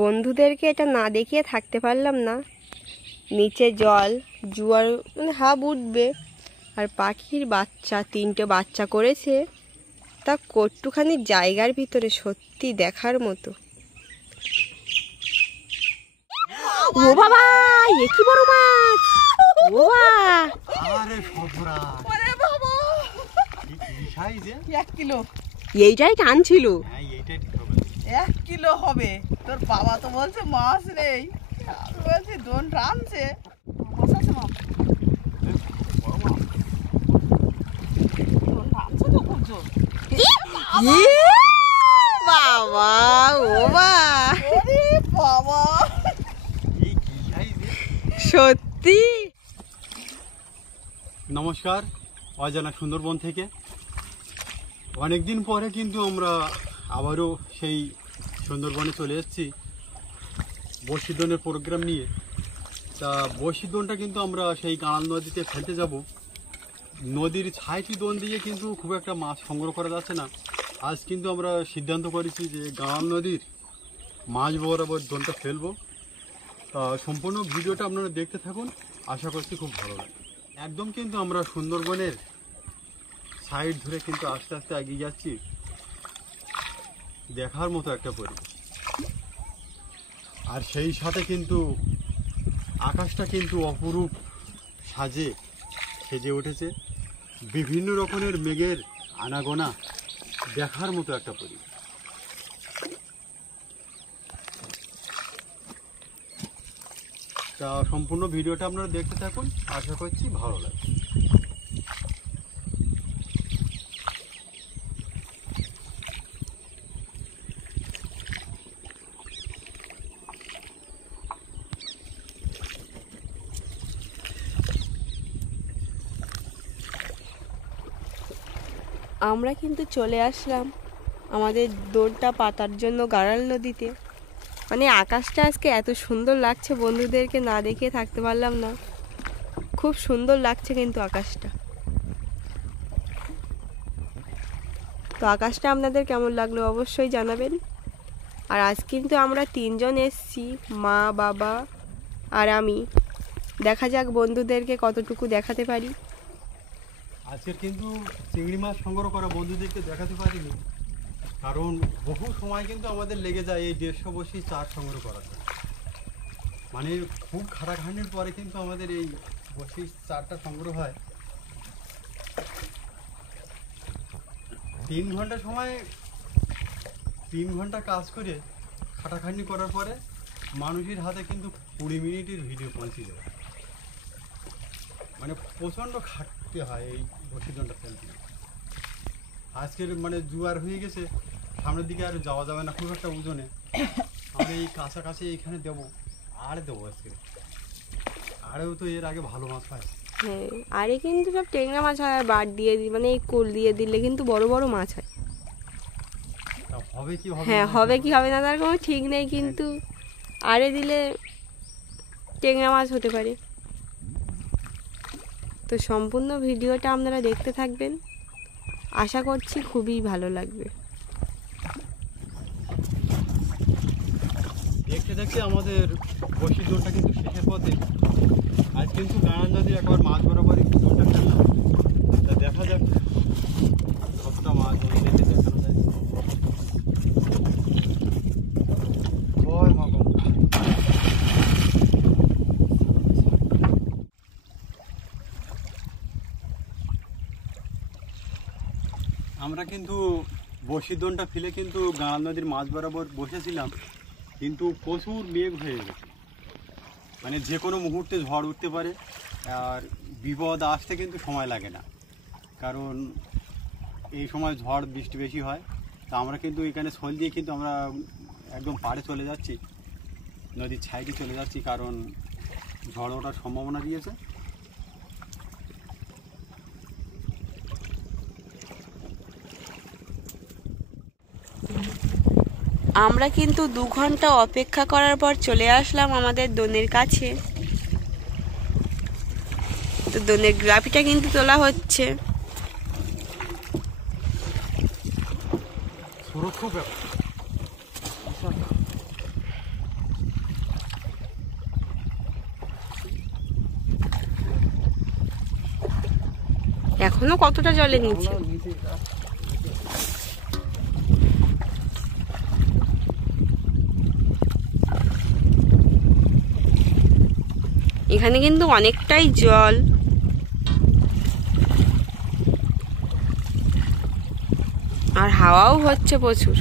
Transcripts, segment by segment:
বন্ধুদেরকে এটা না দেখিয়ে থাকতে পারলাম না। নিচে জল, জোয়ার মানে হাফ উঠবে, আর পাখির বাচ্চা 3টে বাচ্চা করেছে, তা কট্টুখানি জায়গার ভিতরে সত্যি দেখার মতো। ও বাবা, এ কি বড় মাছ! ও আরে সফরা, ওরে বাবা, কি সাইজ! 1 কিলো। এইটাই টানছিল। হ্যাঁ, এইটাই ঠিক হবে। 1 কিলো হবে। তোর বাবা তো বলছে মাছ নেই, আমি বলছি দোন টানছে। মাছ আছে মা? দোন টানছে তো খুব জোর। বাবা, ও বা ওরে বাবা, কি সাইজ! সত্যি। নমস্কার, অজানা সুন্দরবন থেকে অনেকদিন পরে কিন্তু আমরা আবারও সেই সুন্দরবনে চলে এসেছি বড়শিদনের প্রোগ্রাম নিয়ে। তা বড়শিদনটা কিন্তু আমরা সেই কানাল নদীতে ফেলতে যাব। নদীর 6টি দোন দিয়ে কিন্তু খুব একটা মাছ সংগ্রহ করা যাচ্ছে না। আজ কিন্তু আমরা সিদ্ধান্ত করেছি যে কানাল নদীর মাছ বরাবর দোনটা ফেলবো। সম্পূর্ণ ভিডিওটা আপনারা দেখতে থাকুন, আশা করছি খুব ভালো লাগে। একদম কিন্তু আমরা সুন্দরবনের সাইড ধরে কিন্তু আস্তে আস্তে এগিয়ে যাচ্ছি। দেখার মতো একটা পরিবেশ, আর সেই সাথে কিন্তু আকাশটা কিন্তু অপরূপ সাজে সেজে উঠেছে। বিভিন্ন রকমের মেঘের আনাগোনা, দেখার মতো একটা পরিবেশ। তা সম্পূর্ণ ভিডিওটা আপনারা দেখতে থাকুন, আশা করছি ভালো লাগবে। আমরা কিন্তু চলে আসলাম আমাদের দোনটা পাতার জন্য গাড়াল নদীতে। মানে আকাশটা আজকে এত সুন্দর লাগছে, বন্ধুদেরকে না দেখিয়ে থাকতে পারলাম না। খুব সুন্দর লাগছে কিন্তু আকাশটা। তো আকাশটা আপনাদের কেমন লাগলো অবশ্যই জানাবেন। আর আজ কিন্তু আমরা 3 জন এসছি, মা, বাবা আর আমি। দেখা যাক বন্ধুদেরকে কতটুকু দেখাতে পারি। আজকের কিন্তু চিংড়ি মাছ সংগ্রহ করা বন্ধুদেরকে দেখাতে পারিনি, কারণ বহু সময় কিন্তু আমাদের লেগে যায় এই 150 বসি চার সংগ্রহ করাতে। মানে খুব খাটাখাটনির পরে কিন্তু আমাদের এই বসি চারটা সংগ্রহ হয়। 3 ঘন্টা সময়, 3 ঘন্টা কাজ করে খাটাখাটনি করার পরে মানুষের হাতে কিন্তু 20 মিনিটের ভিডিও পৌঁছে যায়। মানে প্রচণ্ড খাটতে হয় এই বসিদনটা ফেলতে। আজকের মানে জোয়ার হয়ে গেছে, সামনের দিকে আর যাওয়া যাবে না খুব একটা ওজনে। আমি এই কাছাকাছি এইখানে দেবো, আর দেবো আজকে। আরেও তো এর আগে ভালো মাছ পায়। হ্যাঁ, আরে কিন্তু সব টেংরা মাছ হয়, বাদ দিয়ে দিই মানে এই কোল দিয়ে দিলে কিন্তু বড় বড় মাছ হয়। হবে কি হবে? হ্যাঁ, হবে কি হবে না তার কোনো ঠিক নেই, কিন্তু আরে দিলে টেংরা মাছ হতে পারে। তো সম্পূর্ণ ভিডিওটা আপনারা দেখতে থাকবেন, আশা করছি খুবই ভালো লাগবে। দেখতে দেখতে আমাদের বসি দোলটা কিন্তু শেষের পথে। আজ কিন্তু কানাল নদীর একবার মাছ বরাবরই দোলটা ফেললাম। তা দেখা যাক কতটা মাছ দেখে দেখানো যায়। জয় মা গঙ্গা। আমরা কিন্তু বসি দোনটা ফেলে কিন্তু কানাল নদীর মাছ বরাবর বসেছিলাম, কিন্তু প্রচুর মেঘ হয়ে গেছে। মানে যে কোনো মুহূর্তে ঝড় উঠতে পারে, আর বিপদ আসতে কিন্তু সময় লাগে না, কারণ এই সময় ঝড় বৃষ্টি বেশি হয়। তা আমরা কিন্তু এখানে শোল দিয়ে কিন্তু আমরা একদম পাড়ে চলে যাচ্ছি, নদীর সাইডে চলে যাচ্ছি, কারণ ঝড় ওঠার সম্ভাবনা দিয়েছে। আমরা কিন্তু 2 ঘন্টা অপেক্ষা করার পর চলে আসলাম আমাদের দোনের কাছে। তো দোনের গ্রাফিটা কিন্তু তোলা হচ্ছে। সুরক্ষা ব্যাপার। এখনো কতটা জলের নিচে। এখানে কিন্তু অনেকটাই জল। আর হাওয়াও হচ্ছে প্রচুর।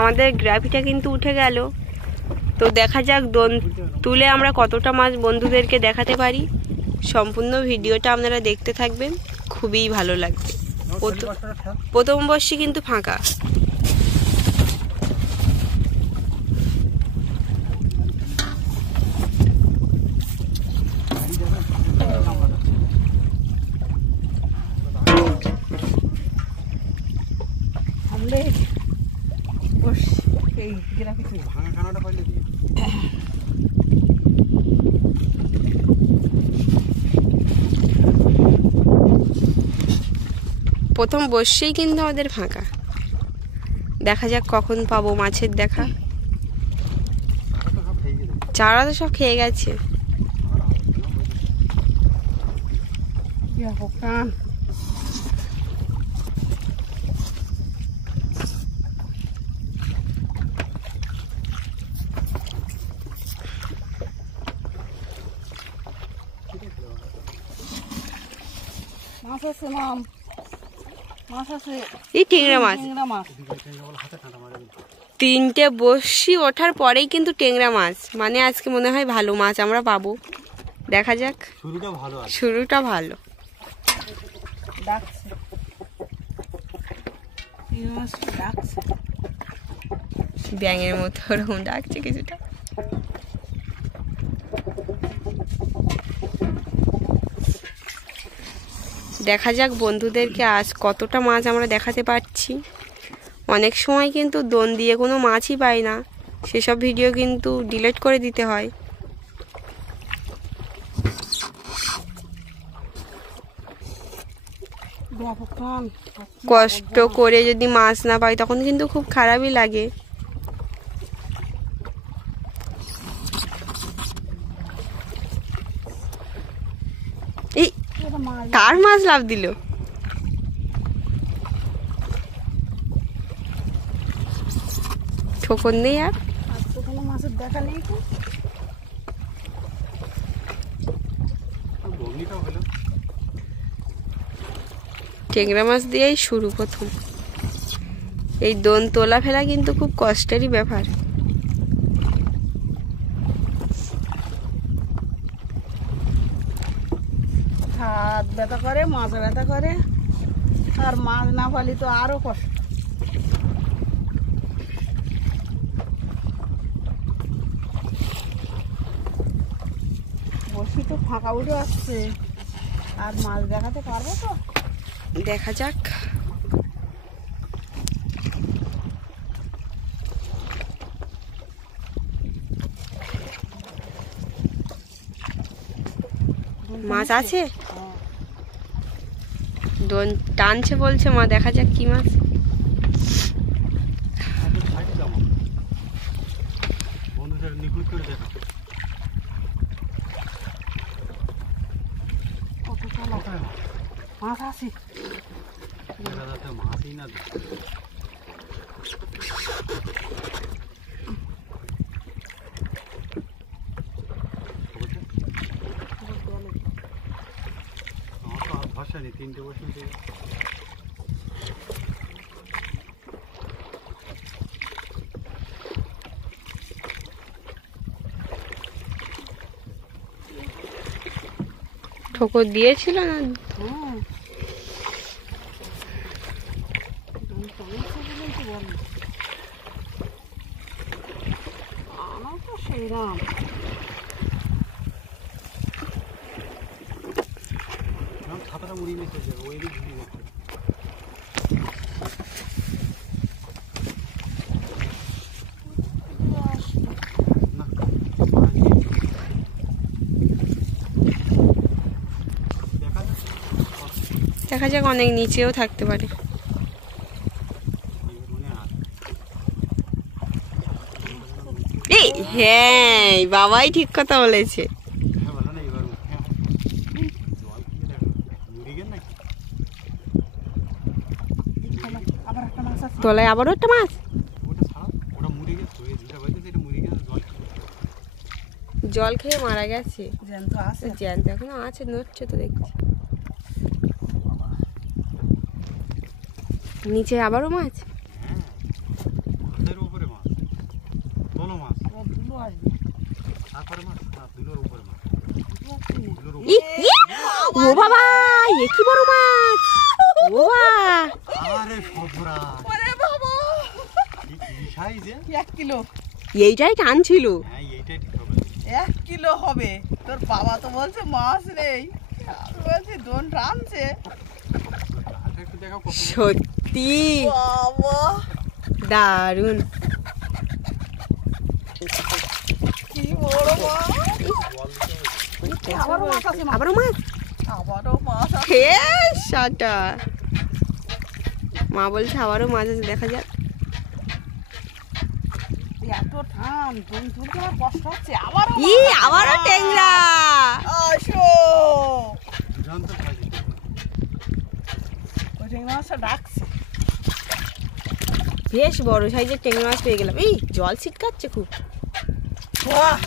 আমাদের গ্রাভিটা কিন্তু উঠে গেল। তো দেখা যাক দোন তুলে আমরা কতটা মাছ বন্ধুদেরকে দেখাতে পারি। সম্পূর্ণ ভিডিওটা আপনারা দেখতে থাকবেন, খুবই ভালো লাগবে। প্রথম বর্ষই কিন্তু ফাঁকা। প্রথম বর্ষেই কিন্তু আমাদের ফাঁকা। দেখা যাক কখন পাবো মাছের দেখা। চারা তো সব খেয়ে গেছে। মাছ আছে মাম, মাছ আছে। এই টেংরা মাছ, টেংরা মাছ। 3টে বর্ষি ওঠার পরেই কিন্তু টেংরা মাছ। মানে আজকে মনে হয় ভালো মাছ আমরা পাবো। দেখা যাক। শুরুটা ভালো। ডাকছে, এই মাছটা ডাকছে। ব্যাঙের মতো ওরকম ডাকছে কিছুটা। দেখা যাক বন্ধুদেরকে আজ কতটা মাছ আমরা দেখাতে পারছি। অনেক সময় কিন্তু দোন দিয়ে কোনো মাছই পাই না, সেসব ভিডিও কিন্তু ডিলিট করে দিতে হয়। কষ্ট করে যদি মাছ না পাই তখন কিন্তু খুব খারাপই লাগে। এই কার মাছ লাভ দিল? ঠোকর নেই আর কোনো মাছের দেখা নেই। টেংরা মাছ দিয়েই শুরু প্রথম। এই দোন তোলা ফেলা কিন্তু খুব কষ্টেরই ব্যাপার। হাত ব্যথা করে, মাছ ব্যথা করে, আর মাছ না পালি তো আরো কষ্ট। বসি তো ফাঁকা উঠে আসছে, আর মাছ দেখাতে পারবো তো? দেখা যাক। মাছ আছে, দোন টানছে বলছে মা। দেখা যাক কি মাছ। মাছ আছে, মাছই না। ভাষানি 3টে বসে ঠোকর দিয়েছিল না? সেইরাম ছাতাটা মুড়িয়ে নিতে যাবে, ওই দিক ঘুরিয়ে দেখতে। দেখা যাক, অনেক নিচেও থাকতে পারে। হ্যাঁ বাবাই ঠিক কথা বলেছে। হ্যাঁ বলো না এবার জল খেয়ে দেখো মুড়ি গেল নাকি আবার একটা মাছ আছে। তলায় আবারও একটা মাছ। ওটা ছাড়া ওটা মুড়ি গেছে ওই যেটা বলছে সেটা মুড়ি গেছে জল জল খেয়ে মারা গেছে। জ্যান্ত আছে। জ্যান্ত এখনো আছে, নড়ছে তো দেখছি। নিচে আবারও মাছ। হ্যাঁ মাছের উপরে মাছ তোলো মাছ এবার দুলো আসবে। তারপরে মাছ না দুলোর উপরে মাছ দুলোর ই, উপরে ই! ও বাবা, এ কি বড় মাছ! ও বাবা! আরে সর্বনাশ ওরে বাবা, কি সাইজে 1 কিলো। এইটাই টানছিল। হ্যাঁ এইটাই ঠিক হবে 1 কিলো হবে। তোর বাবা তো বলছে মাছ নেই, আমি বলছি দোন টানছে। আচ্ছা একটু দেখাও কত সত্যি বাবা দারুণ। কি বড় মাছ! জল দিতে হবে আবারও মাছ আছে, মা। আবারও মাছ। আবারও মাছ আছে। হে সাটা, মা বলছে আবারও মাছ আছে, দেখা যাক। এত ঠান দোন তুলতে আমার কষ্ট হচ্ছে। আবারও ই মাছ আছে। আবারও ট্যাংরা। আসো। দুর্দান্ত সাইজে ওই ট্যাংরা মাছটা ডাকছে। বেশ বড় সাইজের ট্যাংরা মাছ পেয়ে গেলাম। এই জল ছিটকাচ্ছে খুব। বাহ!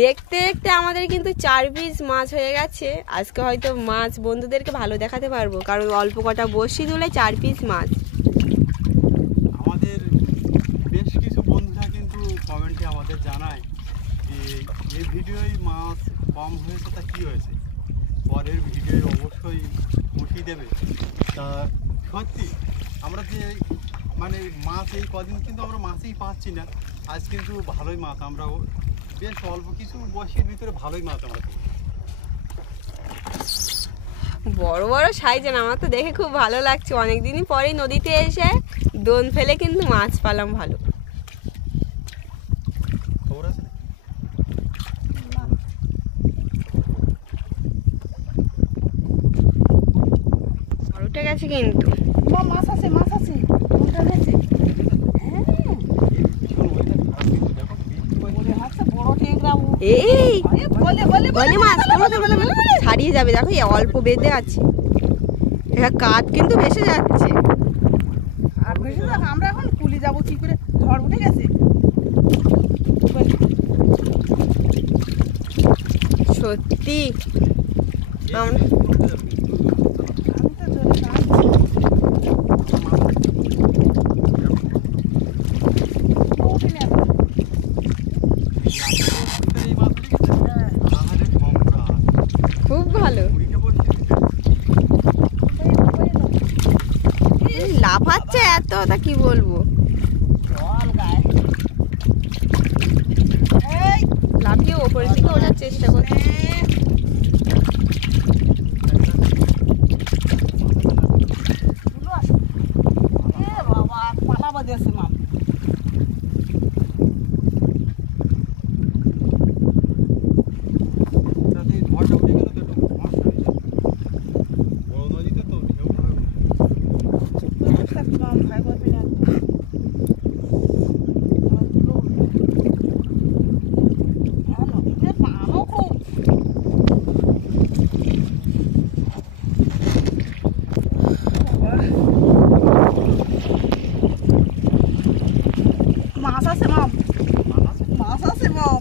দেখতে দেখতে আমাদের কিন্তু 4 পিস মাছ হয়ে গেছে। আজকে হয়তো মাছ বন্ধুদেরকে ভালো দেখাতে পারবো, কারণ অল্প কটা বসি তুলে 4 পিস মাছ। আমাদের বেশ কিছু বন্ধুরা কিন্তু কমেন্টে আমাদের জানায় যে এই ভিডিওয় মাছ কম হয়েছে তা কী হয়েছে, পরের ভিডিওয় অবশ্যই উঠিয়ে দেবে। তা সত্যি আমরা যে মানে মাছ এই কদিন কিন্তু আমরা মাছই পাচ্ছি না, আজ কিন্তু ভালোই মাছ আমরা বেশ অল্প কিছু বসির ভিতরে ভালোই মাছ আমরা পেয়েছি। বড় বড় সাইজের, আমার তো দেখে খুব ভালো লাগছে। অনেকদিনই পরেই নদীতে এসে দোন ফেলে কিন্তু মাছ পালাম ভালো। খবর আছে না? আর উঠে গেছে কিন্তু। মা, মাছ আছে, মাছ আছে। কোনটা নেছে? হ্যাঁ, ভীষণ ওয়েদার খারাপ কিন্তু দেখো বৃষ্টি হয়েছে। মনে হচ্ছে বড় ট্যাংরা। এই আরে বলে বলে বলে মাছ ছাড়িয়ে যাবে, দেখো এই অল্প বেঁধে আছে। এটা কাঠ কিন্তু ভেসে যাচ্ছে। আর বেশি দেখ, আমরা এখন কুলি যাবো কি করে? ঝড় উঠে গেছে। সত্যি এই আমরা করতে যাবে কিন্তু আমি তো জোরে টানছি। উঠে নে এখন। এই মাছ উঠে গেছে। হ্যাঁ, আহারে সম্রাট খুব ভালো। মুড়িকে বসিয়ে দিতে এই লাফাচ্ছে এত, তা কি বলবো। জল গায়ে। এই, লাফিয়ে ওপরের দিকে ওঠার চেষ্টা করছে। তুলো আসো। এ বাবা, পালা বাঁধে আছে মাম। তাতে ঝড়টা উঠে গেল তো একটু সমস্যা হয়ে যাবে। বড় নদীতে তো ঢেউ মনে হয় মাম ভয় করবি না একদম। এবার তুলো উঠবে। হ্যাঁ, নদীতে টানও খুব। মাছ আছে মাম, মাছ আছে মাম।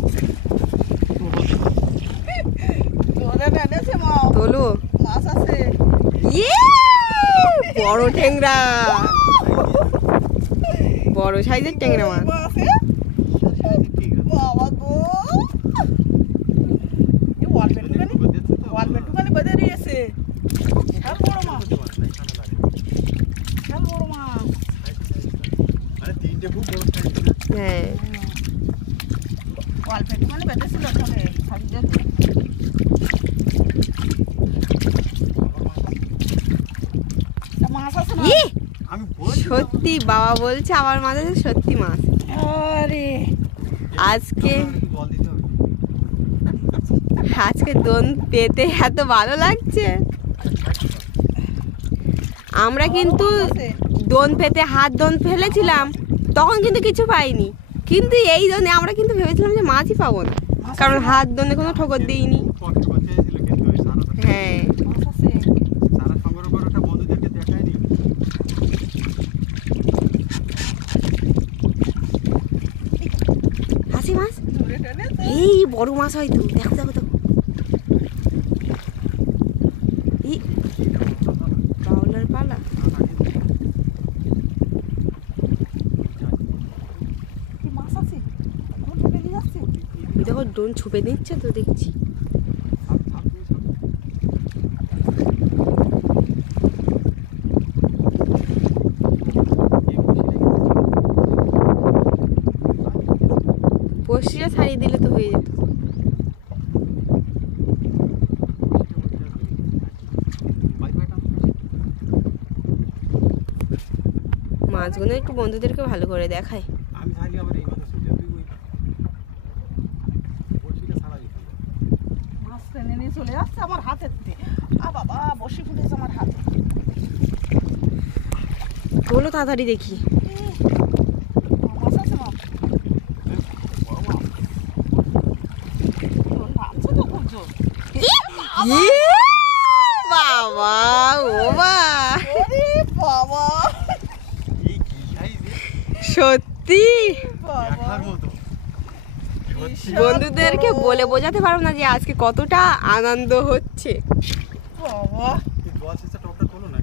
ধরে এনেছে মাম, তোলো। মাছ আছে। ইয়ে বড় ট্যাংরা, বড় সাইজের ট্যাংরা মাছ। মাছে ঠিক আছে বাবা গো, এই ওয়ালপেট যদি টুকানি, ডুবে দিচ্ছে তো ওয়ালপেট টুকানি বেঁধে দিয়েছে। বিশাল বড় মাছ, করতে পারবে না, ঠান্ডা লাগে। বিশাল বড় মাছ। আরে তিনটে খুব বড় সাইজ ছিল। হ্যাঁ ওয়ালপেট টুকানি বেঁধেছিল ওখানে সাজিয়েছে। তা মাছ আছে না? ই আমি বলছি তো, সত্যি বাবা বলছে আমার মাঝে সত্যি মাছ। আরে আজকে একটু জল দিতে হবে। আজকে দোন পেতে এত ভালো লাগছে। আমরা কিন্তু মাছ আছে। দোন পেতে হাত দোন ফেলেছিলাম, তখন কিন্তু কিছু পাইনি। কিন্তু এই জন্য আমরা কিন্তু ভেবেছিলাম যে মাছই পাবো না, কারণ হাত দনে কোনো ঠোকর দিইনি। কষ্ট করতে এসেছিল কিন্তু ওই সারাটা হ্যাঁ মাছ আছে। সারা সংগ্রহ করে ওটা বন্ধুদেরকে দেখায়নি। হাসি মাছ, ধরে টেনেছে। এই বড় মাছ হয়তো, দেখো দেখো দেখো, এই বাউলার পালা। কি মাছ আছে? এখন ঢুকে নিয়ে যাচ্ছে। এই দেখো ডোন ছুপে দিচ্ছে তো দেখছি। বসিয়ে ছাড়িয়ে দিলে তো হয়ে যেত। মাছগুলো একটু বন্ধুদেরকে ভালো করে দেখায়। আমি চাইলে আবার এই কথা শুনতে তুই ওই বসিটা ছাড়া দিতে। মাছ টেনে নিয়ে চলে যাচ্ছে আমার হাতের থেকে। বাবা বসে ফুটেছে আমার হাতে। বলো তাড়াতাড়ি দেখি। মাছ আছে মাছ। বড় মাছ। জোর টানছে তো খুব জোর। বাবা ও বা, ওরে বাবা এই কি সাইজ সত্যি বাবা। দেখার মতো। সত্যি বন্ধুদেরকে বলে বোঝাতে পারবো না যে আজকে কতটা আনন্দ হচ্ছে। বাবা এই বস এসে টপটা তোলো না।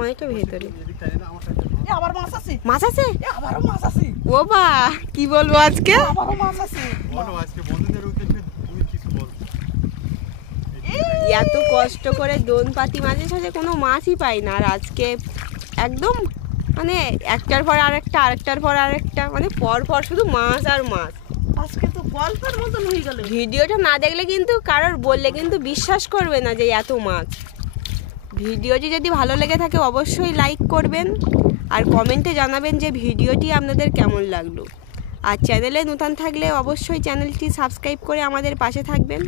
অনেকটা ভেতরে এদিক টাইনে না আমার সাইডে। এ আবার মাছ আছে। মাছ আছে। এ আবারও মাছ আছে। ও বা, কি বলবো আজকে। আবারও মাছ আছে। বলো আজকে বন্ধুদের উদ্দেশ্যে তুমি কিছু বলো। এত কষ্ট করে দোন পাতি মাঝে সাঝে কোনো মাছই পাই না, আর আজকে একদম মানে একটার পর আরেকটা, আরেকটার পর আরেকটা, মানে পর পর শুধু মাছ আর মাছ। আজকে তো গল্পের মতন হয়ে গেল। ভিডিওটা না দেখলে কিন্তু কারোর বললে কিন্তু বিশ্বাস করবে না যে এত মাছ। ভিডিওটি যদি ভালো লেগে থাকে অবশ্যই লাইক করবেন আর কমেন্টে জানাবেন যে ভিডিওটি আপনাদের কেমন লাগলো। আর চ্যানেলে নতুন থাকলে অবশ্যই চ্যানেলটি সাবস্ক্রাইব করে আমাদের পাশে থাকবেন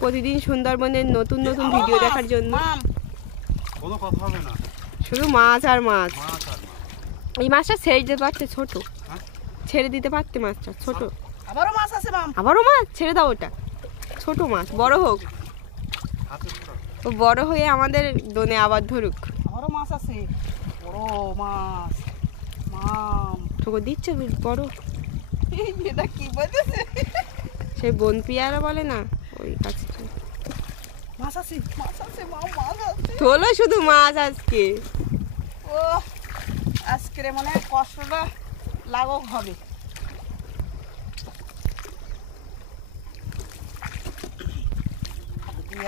প্রতিদিন সুন্দরবনের নতুন নতুন ভিডিও দেখার জন্য। মাম কোনো কথা হবে না। শুধু মাছ আর মাছ। মাছ আর মাছ। এই মাছটা ছেড়ে দিতে পারতে, ছোট হ্যাঁ? ছেড়ে দিতে পারতে মাছটা ছোট। আবারও মাছ আছে মাম। আবারও মাছ ছেড়ে দাও, ওটা ছোট মাছ, বড় হোক, হাতে ছোড়া। ও বড় হয়ে আমাদের দোনে আবার ধরুক। আবারও মাছ আছে। বড় মাছ। মাম ঠোকর দিচ্ছে বড়, এই এটা কি বলতেছে? সেই বন পিয়ারা বলে না ওই কাছে। মাছ আছে মাছ আছে মাম মাছ আছে। তোলো শুধু মাছ আজকে। ও আজকে মানে কষ্টটা লাঘব হবে।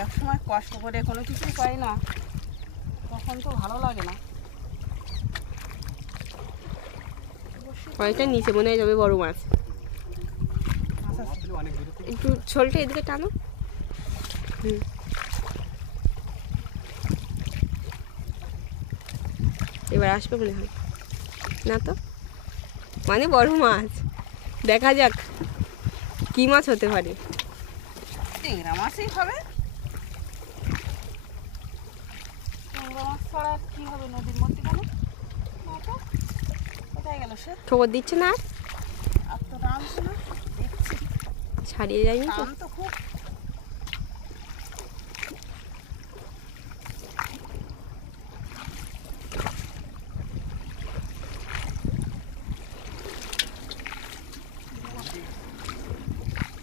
এক সময় কষ্ট করে কোনো কিছু পাই না তখন তো ভালো লাগে না। কয়েকটা নিচে মনে হয় যাবে বড় মাছ। মাছ আছে। মাছগুলো অনেক দূরে থেকে একটু ছোলটা এদিকে টানো। হুম, এবার আসবে মনে হয় না তো, মানে বড় মাছ। দেখা যাক কি মাছ হতে পারে। চিংড়া মাছই হবে। চিংড়া মাছ ছাড়া কি হবে নদীর মধ্যে কেন? না তো। কোথায় গেল সে? ঠোকর দিচ্ছে না আর? আর তো টানছে না। দেখছি ছাড়িয়ে যায়নি তো। টান তো খুব।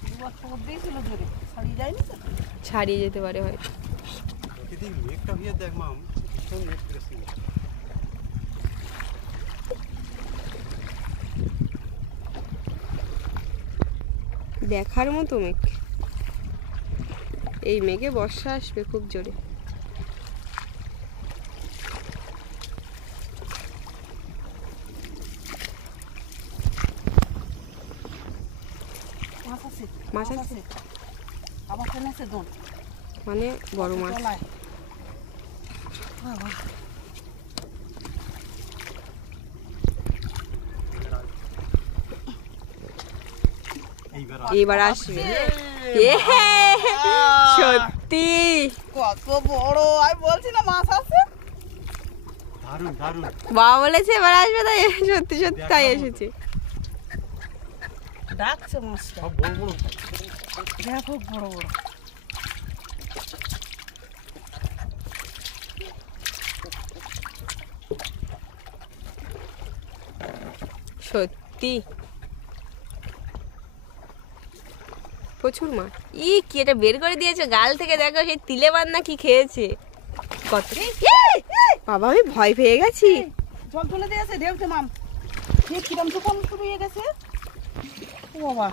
দুবার ঠোকর দিয়েছিল জোরে, ছাড়িয়ে যায়নি তো। ছাড়িয়ে যেতে পারে হয়তো। প্রতিদিন মেঘটা হয়ে দেখ মাম, ভীষণ মেঘ করেছিল। দেখার মতো মেঘ। এই মেঘে বর্ষা আসবে খুব জোরে। মাছ আছে মাছ আছে? আবার টেনেছে দোন। মানে বড় মাছ। তলায়। বাবা এইবার এবার আসবে। আসছে। এ হে, সত্যি কত বড়! আমি বলছি না মাছ আছে। দারুণ দারুণ। বাবা বলেছে এবার আসবে, তাই সত্যি সত্যি তাই এসেছে। ডাকছে মাছটা, সব বড় বড় সাইজ। দেখো বড় বড়। সত্যি প্রচুর মাছ। কি এটা বের করে দিয়েছে গাল থেকে, দেখো সেই তিলে বান্না কি খেয়েছে কত। বাবা আমি ভয় পেয়ে গেছি। জল তুলে দিয়েছে, ঢেউছে মাম। সে কিরম তখন শুরু হয়ে গেছে। ও বাবা,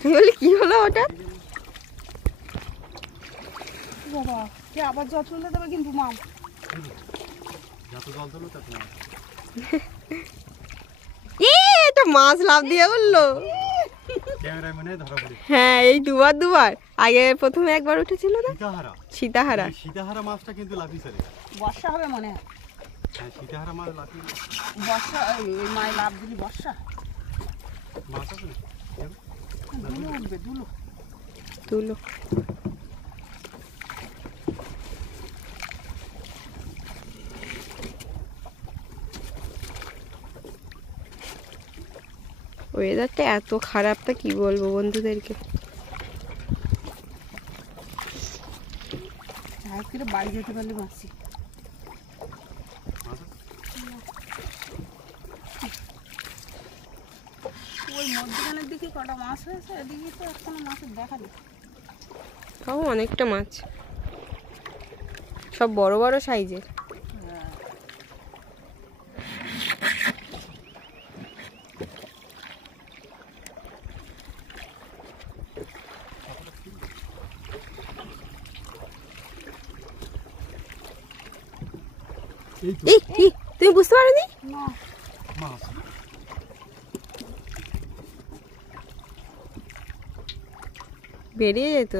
তুই বলি কি হলো ওটা? ও বাবা, কে আবার জল তুলে দেবে কিন্তু মাম। যত জল তোলো তত মাছ। এটা মাছ লাফ দিয়ে উঠলো। ক্যামেরায় মনে হয় ধরা পড়ে। হ্যাঁ এই দুবার আগে প্রথমে একবার উঠেছিল না সীতাহারা। সীতাহারা। এই সীতাহারা মাছটা কিন্তু লাফি চলে। বর্ষা হবে মনে হয়। হ্যাঁ সীতাহারা মাছ লাফি। বর্ষা এই মায় লাভ দিলি বর্ষা। মাছ আছে না? দুলো উঠবে, দুলো। তুলো ওয়েদারটা এত খারাপ, তা কি বলবো বন্ধুদেরকে। সাহেব করে বাড়ি যেতে পারলে মাছি। মাছ আছে? ওই মধ্যখানের দিকে কটা মাছ হয়েছে, এদিকে তো এখনো মাছের দেখা নেই। তাও অনেকটা মাছ, সব বড় বড় সাইজের। এই তো এই তুমি বুঝতে পারোনি? না, মাছ। বেরিয়ে যেত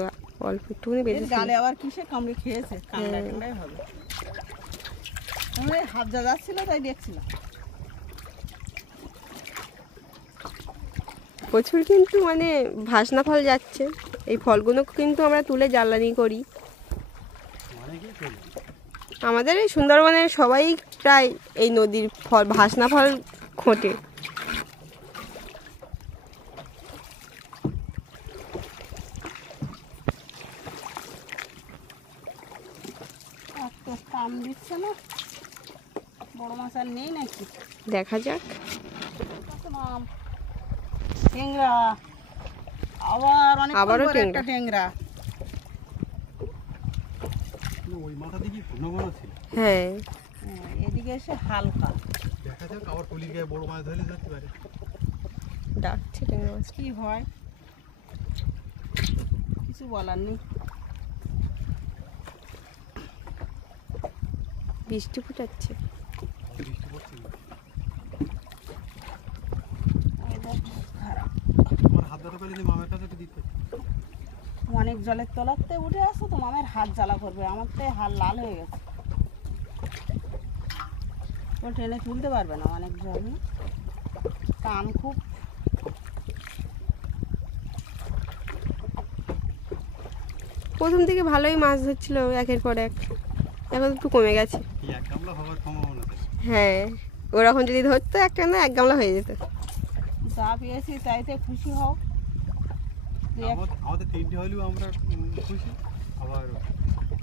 অল্প একটুখানি এর বেরিয়ে গালে আবার কিসে কামড়ে খেয়েছে, কামড়া টামড়াই হবে। আমি হাত যা যাচ্ছিল তাই দেখছিলাম। প্রচুর কিন্তু মানে ভাসনা ফল যাচ্ছে। এই ফলগুলো কিন্তু আমরা তুলে জ্বালানি করি। অনেকেই চলে। আমাদের এই সুন্দরবনের সবাই প্রায় এই নদীর ফল ভাসনা ফল খোঁটে। একটা কাম দিচ্ছে না, বড় মাছ আর নেই নাকি? দেখা যাক। কত নাম? ট্যাংরা, আবার অনেক আবারও একটা ট্যাংরা। না, ওই মাথা দেখি ঘন ঘন ছিল। হ্যাঁ হ্যাঁ, এদিকে এসে হালকা। দেখা যাক আবার পলির গায়ে বড় মাছ ধরলে ধরতে পারে। ডাকছে ট্যাংরা মাছ। কি হয় কিছু বলার নেই। বৃষ্টি ফুটাচ্ছে। বৃষ্টি পড়ছে না। weather খারাপ। আমার হাত ধরা পেলে মামের কাছে একটু দিতে। অনেক জলের তলাতে উঠে আসো তো মামের হাত জ্বালা করবে, আমার তো হাত লাল হয়ে গেছে। ও টেনে তুলতে পারবে না, অনেক জল না? টান খুব। প্রথম থেকে ভালোই মাছ ধরছিল একের পর এক, এখন একটু কমে গেছে। এই এক গামলা হওয়ার সম্ভাবনা আছে। হ্যাঁ ওরকম যদি ধরতো একটা না এক গামলা হয়ে যেত। যা পেয়েছি তাইতে খুশি হও। আমাদের 3টে হলেও আমরা খুশি, আবার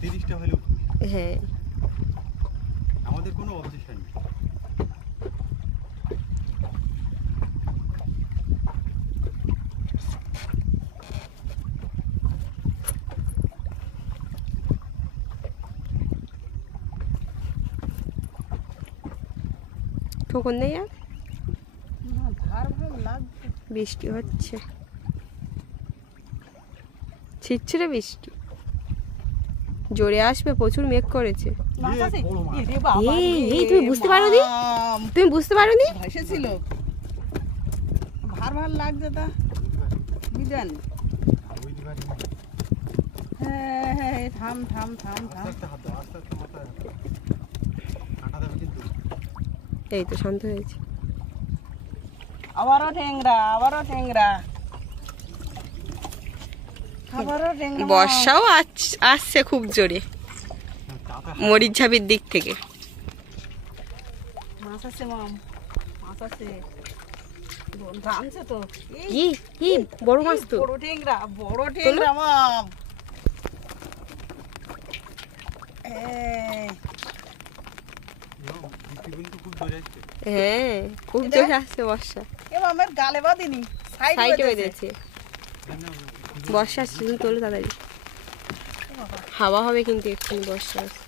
30টা হলেও খুশি। হ্যাঁ আমাদের কোনো অবজেকশন নেই। ঠোকর নেই আর, না, ধার ভার লাগবে। বৃষ্টি হচ্ছে, ছিটছিটে বৃষ্টি, জোরে আসবে, প্রচুর মেঘ করেছে। মাছ আছে? বড় মাছ। এরে বাবা এই, রে, তুমি বুঝতে পারোনি? মাম। তুমি বুঝতে পারোনি? ভেসেছিল। ভার ভার লাগছে তা বুঝলেন? বুঝতে পারি না। হ্যাঁ হ্যাঁ, থাম থাম থাম আস্তে থাম। আস্তে হাত দাও, আস্তে আস্তে মাথায় হাত দাও। কাটা দেবে কিন্তু। এই তো শান্ত হয়েছে। আবারও ট্যাংরা, আবারও ট্যাংরা, আবারও ট্যাংরা। বর্ষাও আসছে খুব জোরে কাটা মরিচঝাপির দিক থেকে। মাছ আছে মাম, মাছ আছে। দোন টানছে তো। কি কি বড় মাছ তো। বড় টেংরা মাম। কিন্তু খুব জোরে আসছে। হ্যাঁ খুব জোরে আসছে বর্ষা। এ মামের গালে বাঁধিনি, সাইডে সাইডে বেঁধেছে। বর্ষা আসছে, তুমি তোলো তাড়াতাড়ি। হাওয়া হবে কিন্তু এক্ষুনি বর্ষা আসছে।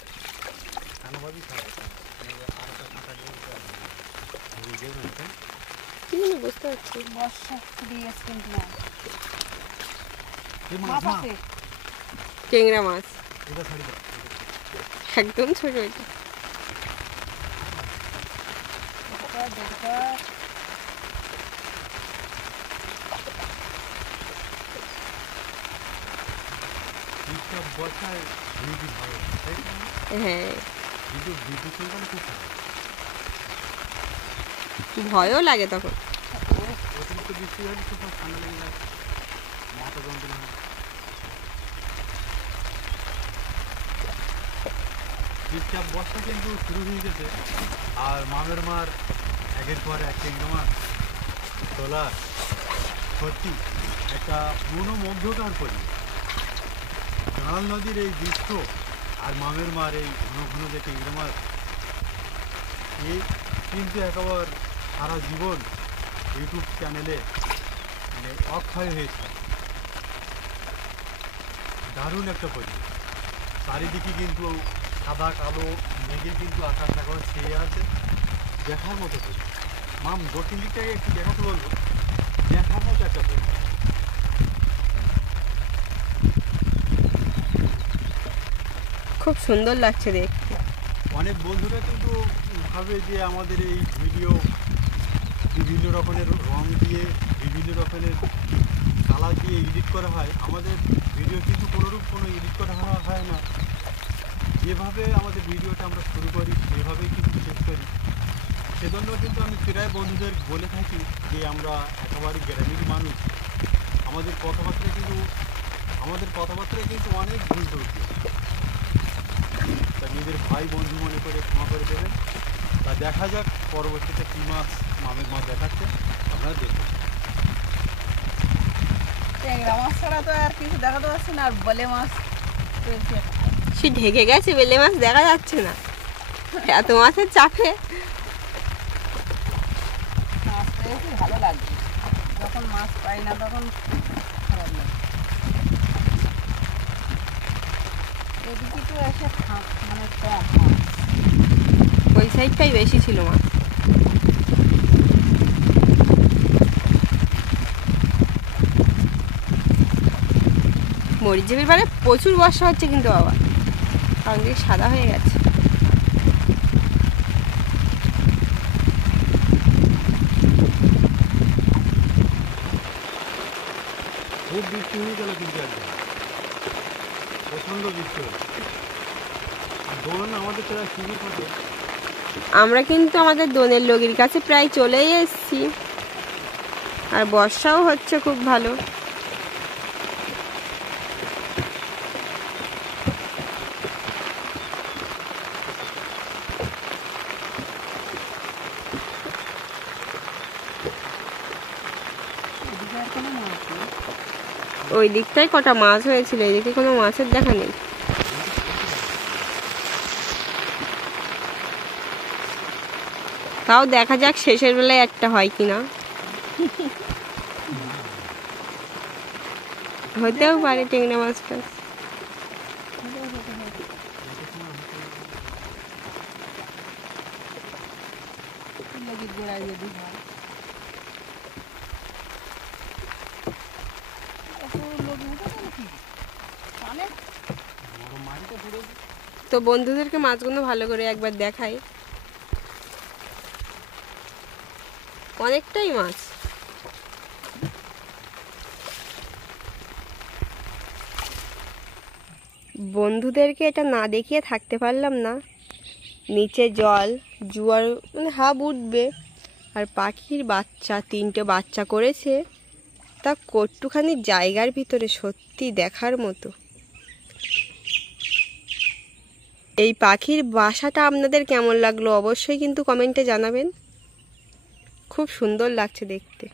কি জানি বুঝতে পারছি। বর্ষা দিয়ে গেছে কিন্তু না। এই মাছ মাছ না, আছে। টেংরা মাছ এটা ছাড়ি দাও। একদম ছোট এটা। দরকার। বৃষ্টির বর্ষায় বিউটি ভালো, তাই না? হ্যাঁ কিন্তু বিদ্যুৎ চমকানো খুব খারাপ। ভয়ও লাগে তখন। অতিরিক্ত বৃষ্টি হলে খুব ঠান্ডা লেগে যায়, মাথা যন্ত্রণা হয়। বৃষ্টি বর্ষা কিন্তু শুরু হয়ে গেছে, আর মামের মার একের পর এক টেংরা মাছ তোলা সত্যি একটা মনোমুগ্ধকর পরিবেশ। কানাল নদীর এই দৃশ্য আর মামের মার এই ঘন ঘন যে টেংরা মাছ, এই কিন্তু একেবারে সারা জীবন ইউটিউব চ্যানেলে মানে অক্ষয় হয়েছে। দারুণ একটা পরিবেশ। চারিদিকে কিন্তু সাদা কালো মেঘের কিন্তু আকাশ একেবারে ছেয়ে আছে, দেখার মতো পরিবেশ। মাম দক্ষিণ দিকটাকে একটু দেখাতে বলবো, দেখার মতো একটা পরিবেশ। খুব সুন্দর লাগছে দেখতে। অনেক বন্ধুরা কিন্তু ভাবে যে আমাদের এই ভিডিও বিভিন্ন রকমের রং দিয়ে, বিভিন্ন রকমের কালার দিয়ে এডিট করা হয়। আমাদের ভিডিও কিন্তু কোনোরূপ কোনো এডিট করা হয় না। যেভাবে আমাদের ভিডিওটা আমরা শুরু করি সেভাবেই কিন্তু শেষ করি। সেজন্য কিন্তু আমি প্রায় বন্ধুদের বলে থাকি যে আমরা একেবারে গ্রামের মানুষ। আমাদের কথাবার্তায় কিন্তু অনেক ভুল ত্রুটি। তা নিজের ভাই বন্ধু মনে করে ক্ষমা করে দেবেন। তা দেখা যাক পরবর্তীতে কী মাছ মামের মাছ দেখাচ্ছে, আপনারা দেখুন। ট্যাংরা মাছ ছাড়া তো আর কিছু দেখাতে পারছি না। আর বলে মাছ রয়েছে। সে ঢেকে গেছে, বেলে মাছ দেখা যাচ্ছে না এত মাছের চাপে। মাছ পেয়েছি ভালো লাগবে, যখন মাছ পাই না তখন খারাপ লাগে। এদিকে তো এসে মানে কম মাছ। ওই সাইডটাই বেশি ছিল মাছ। মরিচঝাপির পাড়ে প্রচুর বর্ষা হচ্ছে কিন্তু বাবা, কারণ দিকে সাদা হয়ে গেছে। খুব বৃষ্টি হয়ে গেল কিন্তু একদম প্রচণ্ড বৃষ্টি হলো। দোলন আমাদের প্রায় শিবির পথে। আমরা কিন্তু আমাদের দোনের লগির কাছে প্রায় চলেই এসেছি, আর বর্ষাও হচ্ছে খুব ভালো। এদিকে আর কোনো মাছ নেই। ওই দিকটাই কটা মাছ হয়েছিল, এদিকে কোনো মাছের দেখা নেই। তাও দেখা যাক শেষের বেলায় একটা হয় কিনা। হতেও পারে টেংরা মাছটা। লগির গোড়ায় যদি হয়। অনেক মাটিটা পুরো তো বন্ধুদেরকে মাছগুলো ভালো করে একবার দেখাই। অনেকটাই মাছ। বন্ধুদেরকে এটা না দেখিয়ে থাকতে পারলাম না। নিচে জল, জোয়ার মানে হাফ উঠবে, আর পাখির বাচ্চা 3টে বাচ্চা করেছে, তা কট্টুখানি জায়গার ভিতরে সত্যি দেখার মতো। এই পাখির বাসাটা আপনাদের কেমন লাগলো অবশ্যই কিন্তু কমেন্টে জানাবেন। খুব সুন্দর লাগছে দেখতে,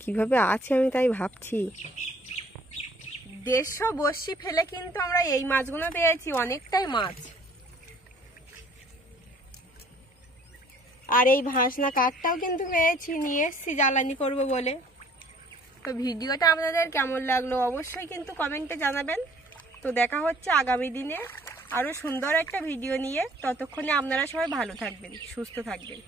কিভাবে আছে আমি তাই ভাবছি। 150 বড়শি ফেলে কিন্তু আমরা এই মাছগুলো পেয়েছি, অনেকটাই মাছ। আর এই ভাসনা কাঠটাও কিন্তু পেয়েছি, নিয়ে এসছি জ্বালানি করব বলে। তো ভিডিওটা আপনাদের কেমন লাগলো অবশ্যই কিন্তু কমেন্টে জানাবেন। তো দেখা হচ্ছে আগামী দিনে আরও সুন্দর একটা ভিডিও নিয়ে। ততক্ষণে আপনারা সবাই ভালো থাকবেন, সুস্থ থাকবেন।